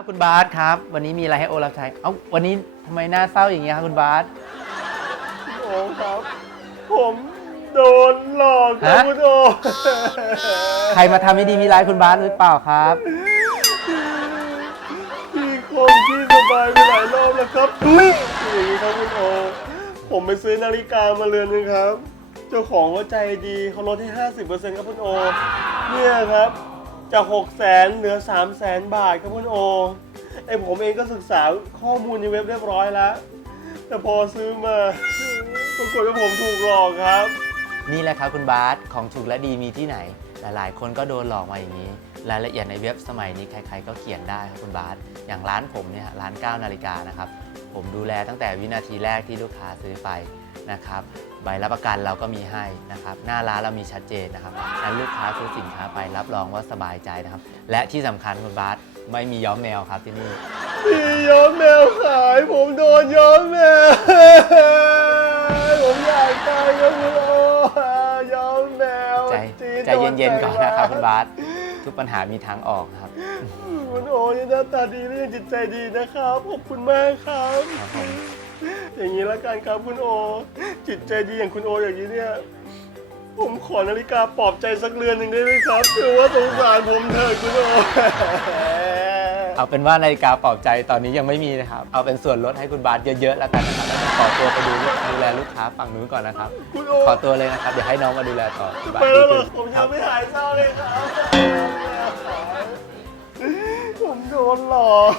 ครับคุณบาสครับ วันนี้มีอะไรให้โอรับใช้ เอ้าวันนี้ทำไมหน้าเศร้าอย่างเงี้ยครับคุณบาส โอ้ครับ ผมโดนหลอกครับฮะ คุณโอใครมาทำไม่ดีมีร้ายคุณบาสหรือเปล่าครับ พี่คงที่สบายไปหลายรอบแล้วครับอุ๊ยอย่างนี้ครับคุณโอผมไปซื้อนาฬิกามาเรือนนึงครับ เจ้าของเขาใจดีเขาลดให้ 50%ครับคุณโอ เนี่ยครับ จาก6 0แสนเหลือ3 0 0แสนบาทครับคุณโอไอผมเองก็ศึกษาข้อมูลในเว็บเรียบร้อยแล้ว แต่พอซื้อมาปรากฏว่าผมถูกหลอกครับ นี่แหละครับคุณบาสของถูกและดีมีที่ไหน หลายๆ คนก็โดนหลอกมาอย่างนี้ รายละเอียดในเว็บสมัยนี้ใครๆก็เขียนได้ครับคุณบาสอย่างร้านผมเนี่ยร้าน9นาฬิกานะครับผมดูแลตั้งแต่วินาทีแรกที่ลูกค้าซื้อไป นะครับใบรับประกันเราก็มีให้นะครับหน้าร้านเรามีชัดเจนนะครับนั้นลูกค้าซื้อสินค้าไปรับรองว่าสบายใจนะครับ และที่สำคัญคุณบาสไม่มีย้อมแมวครับที่นี่พี่ย้อมแมวขายผมโดนย้อมแมวผมอยากตายครับคุณโอย้อมแมวใจจี๊ดใจเย็นๆก่อนนะครับคุณบาสทุกปัญหามีทางออกครับคุณโอยังหน้าตาดีและยังจิตใจดีนะครับขอบคุณมากครับครับผม อย่างนี้ละกันครับคุณโอ จิตใจดีอย่างคุณโออย่างนี้เนี่ย ผมขอนาฬิกาปลอบใจสักเรือนหนึ่งได้ไหมครับคือว่าสงสารผมเถอะคุณโอ เอาเป็นว่านาฬิกาปลอบใจตอนนี้ยังไม่มีนะครับ เอาเป็นส่วนลดให้คุณบาสเยอะๆแล้วกันนะครับแล้วขอตัวไปดูดูแลลูกค้าฝั่งนู้นก่อนนะครับ คุณโอขอตัวเลยนะครับเดี๋ยวให้น้องมาดูแลต่อคุณบาสไปดีแล้วเหรขึ้อนผมคยัรังบไม่หายเศร้าเลยครับ ผมโดนหลอก